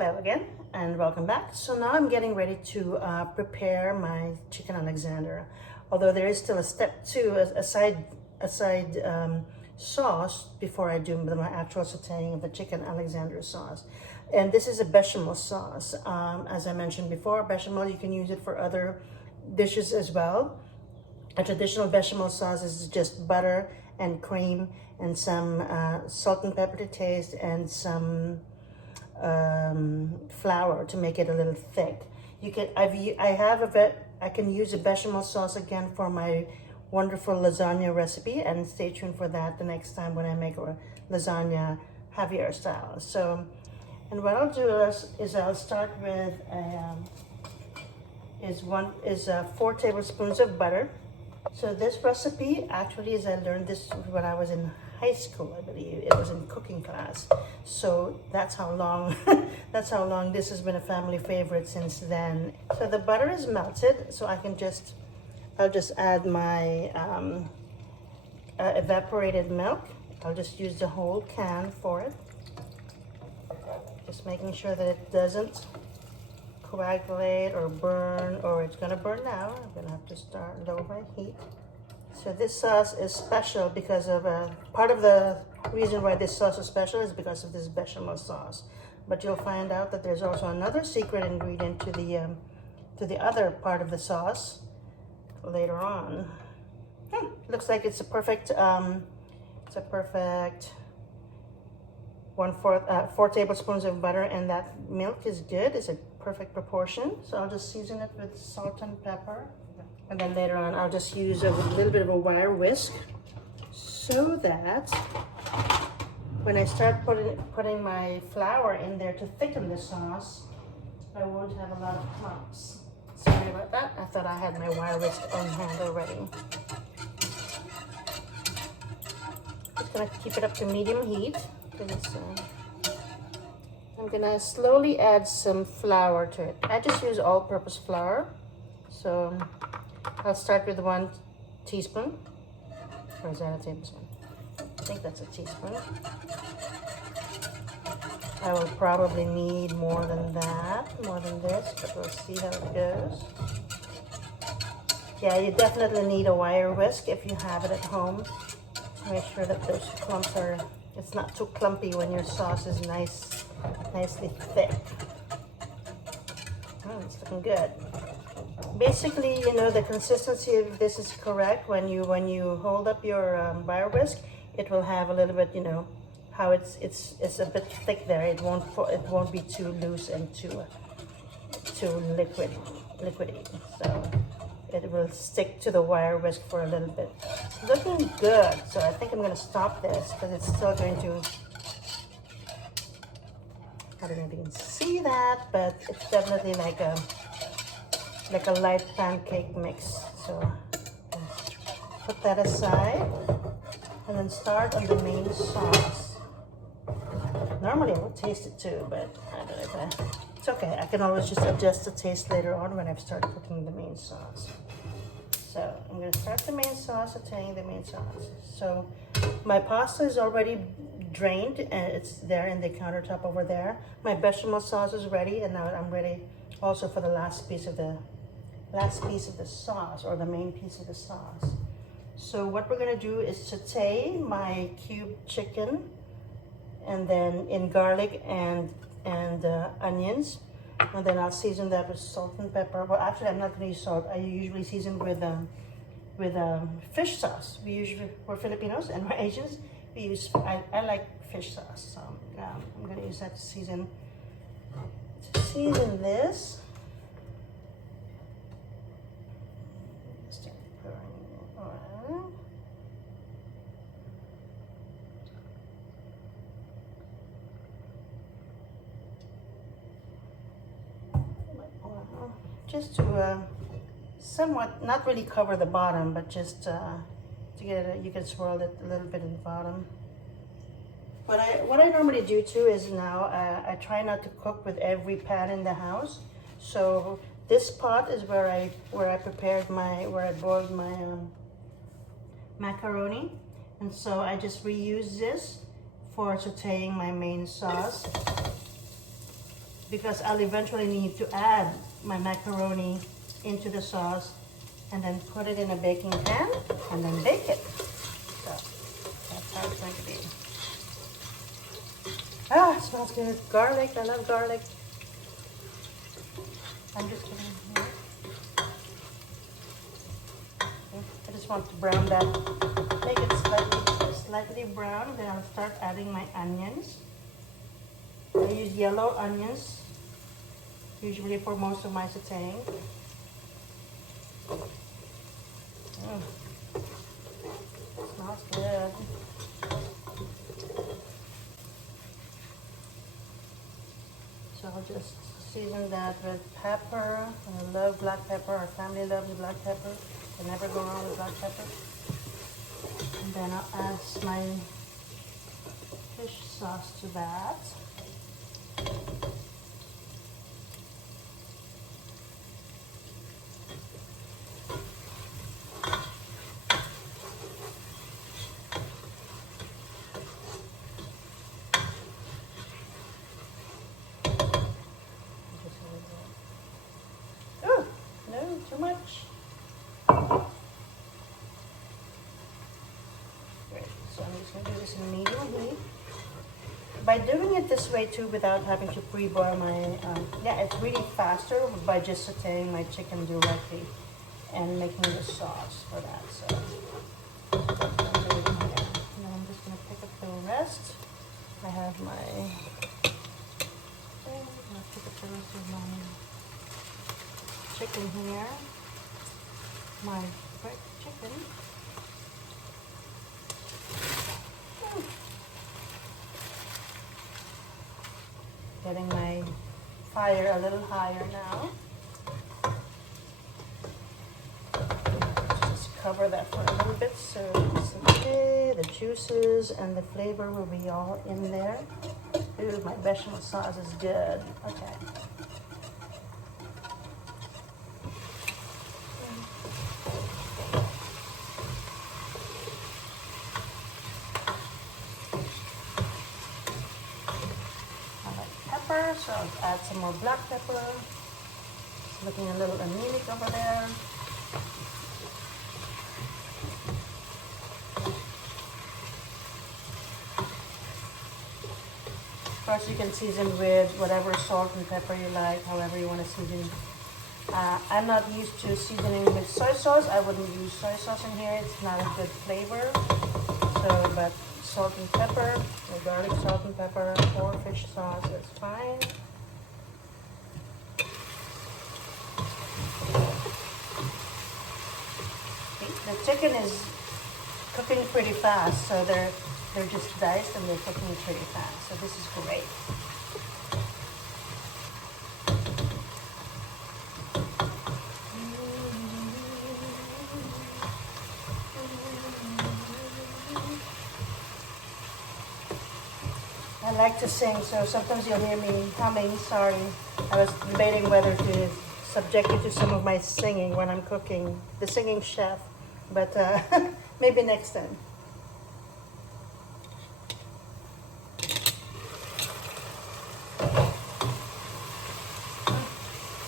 Hello again and welcome back. So now I'm getting ready to prepare my chicken Alexander. Although there is still a step two, a side sauce before I do my actual sauteing of the chicken Alexander sauce. And this is a bechamel sauce. As I mentioned before, bechamel, you can use it for other dishes as well. A traditional bechamel sauce is just butter and cream and some salt and pepper to taste and some flour to make it a little thick. You can I can use a bechamel sauce again for my wonderful lasagna recipe, and stay tuned for that the next time when I make a lasagna Javier style. So, and what I'll do is I'll start with 4 tablespoons of butter. So this recipe actually is I learned this when I was in high school, I believe. It was in cooking class. So that's how long this has been a family favorite since then. So the butter is melted, so I'll just add my evaporated milk. I'll just use the whole can for it. Just making sure that it doesn't coagulate or burn, or it's gonna burn now. I'm gonna have to start low my heat. So this sauce is special because of part of the reason why this sauce is special is because of this bechamel sauce. But you'll find out that there's also another secret ingredient to the other part of the sauce later on. Looks like it's a perfect 4 tablespoons of butter, and that milk is good. It's a perfect proportion. So I'll just season it with salt and pepper. And then later on, I'll just use a little bit of a wire whisk so that when I start putting my flour in there to thicken the sauce, I won't have a lot of clumps. Sorry about that. I thought I had my wire whisk on hand already. Just gonna keep it up to medium heat. I'm gonna slowly add some flour to it. I just use all-purpose flour. So I'll start with 1 teaspoon. Or is that a tablespoon? I think that's a teaspoon. I will probably need more than this, but we'll see how it goes. Yeah, you definitely need a wire whisk if you have it at home. Make sure that those clumps it's not too clumpy when your sauce is nicely thick. It's looking good. Basically, you know, the consistency of this is correct. When you hold up your wire whisk, it will have a little bit, you know, how it's a bit thick there. It won't be too loose and too liquidy. So it will stick to the wire whisk for a little bit. It's looking good. So I think I'm going to stop this because it's still going to. I don't know if you can see that, but it's definitely like a light pancake mix. So put that aside and then start on the main sauce. Normally I would taste it too, but I don't know it's okay. I can always just adjust the taste later on when I've started cooking the main sauce. So I'm going to start the main sauce, sauteing the main sauce. So my pasta is already drained and it's there in the countertop over there. My bechamel sauce is ready, and now I'm ready also for the last piece of the sauce, or the main piece of the sauce. So what we're going to do is saute my cubed chicken, and then in garlic and onions, and then I'll season that with salt and pepper. Well, actually, I'm not going to use salt. I usually season with fish sauce. We're Filipinos and we're Asians. I like fish sauce, so I'm going to use that to season this. Just to somewhat, not really cover the bottom, but just to get it, you can swirl it a little bit in the bottom. What I normally do too is now I try not to cook with every pan in the house. So this pot is where I boiled my macaroni, and so I just reuse this for sauteing my main sauce. because I'll eventually need to add my macaroni into the sauce and then put it in a baking pan and then bake it. So that's how it's going to be. Ah, it smells good. Garlic, I love garlic. I'm just putting it here. I just want to brown that, make it slightly brown. Then I'll start adding my onions. I use yellow onions, usually for most of my sauteing. Smells good. So I'll just season that with pepper. I love black pepper. Our family loves black pepper. Can never go wrong with black pepper. And then I'll add my fish sauce to that. Oh, no, too much. Great. So I'm just going to do this in medium heat. By doing it this way too, without having to pre-boil my, yeah, it's really faster by just sauteing my chicken directly and making the sauce for that. So and then I'm just going to pick up the rest. I have my, I'll pick up the rest of my chicken here. My fried chicken. Getting my fire a little higher now. Just cover that for a little bit so it's okay. The juices and the flavor will be all in there. Ooh, my bechamel sauce is good. Okay. So I'll add some more black pepper. It's looking a little anemic over there. Of course, you can season with whatever salt and pepper you like, however you want to season. I'm not used to seasoning with soy sauce. I wouldn't use soy sauce in here. It's not a good flavor. So, but salt and pepper, or garlic salt and pepper, or fish sauce, that's fine. The chicken is cooking pretty fast, so they're just diced and they're cooking pretty fast. So this is great. I like to sing, so sometimes you'll hear me humming. Sorry, I was debating whether to subject you to some of my singing when I'm cooking, the singing chef, but maybe next time.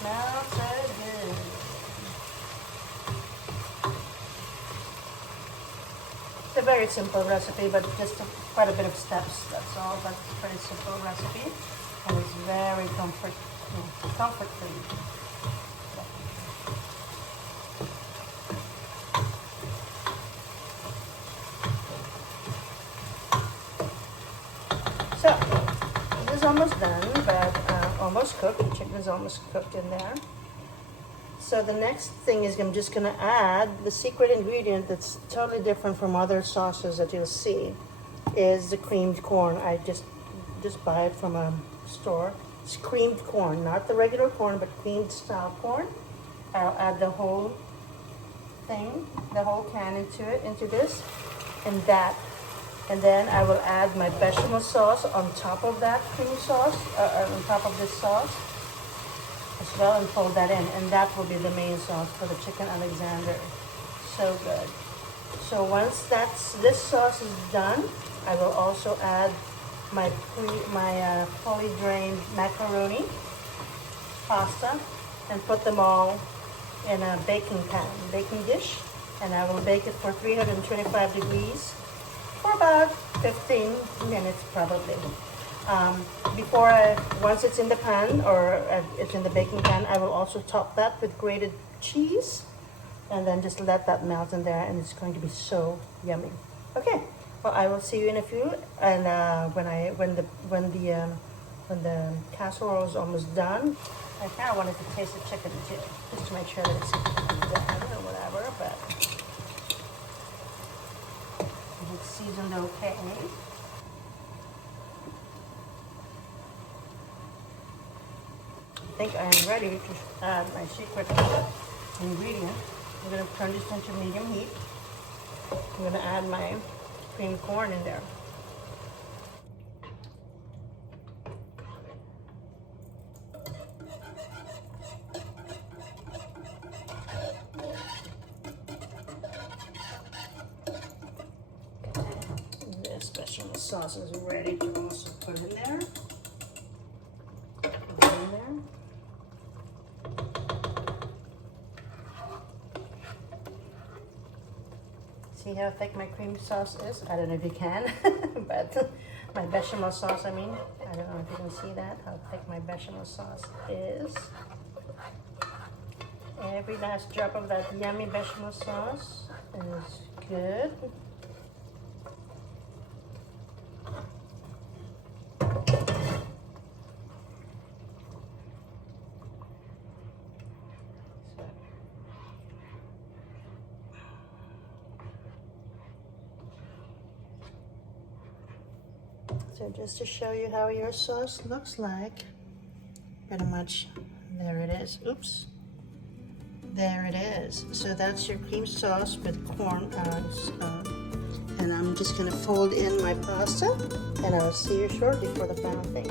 Smells so good. It's a very simple recipe, but just quite a bit of steps, that's all, but it's a pretty simple recipe, and it's very comfort food. So, this is almost done, but almost cooked. The chicken is almost cooked in there. So the next thing is I'm just going to add the secret ingredient that's totally different from other sauces that you'll see, is the creamed corn. I just buy it from a store. It's creamed corn, not the regular corn, but creamed style corn. I'll add the whole thing, the whole can into this, and then I will add my bechamel sauce on top of that cream sauce, on top of this sauce as well, and fold that in, and that will be the main sauce for the chicken Alexander. So good. So once this sauce is done, I will also add my fully drained macaroni pasta and put them all in a baking dish, and I will bake it for 325 degrees for about 15 minutes probably. Once it's in the pan or it's in the baking pan, I will also top that with grated cheese and then just let that melt in there, and it's going to be so yummy. Okay, well, I will see you in a few, and when the casserole is almost done. I kind of wanted to taste the chicken too, just to make sure that it's done or whatever, but it's seasoned okay. I think I am ready to add my secret ingredient. I'm going to turn this into medium heat. I'm going to add my cream corn in there. This bechamel sauce is ready to also put in there. See how thick my cream sauce is? I don't know if you can, but my bechamel sauce, I don't know if you can see that, how thick my bechamel sauce is. Every last drop of that yummy bechamel sauce is good. So just to show you how your sauce looks like, pretty much, there it is. Oops. There it is. So that's your cream sauce with corn. And I'm just gonna fold in my pasta, and I will see you shortly for the final thing.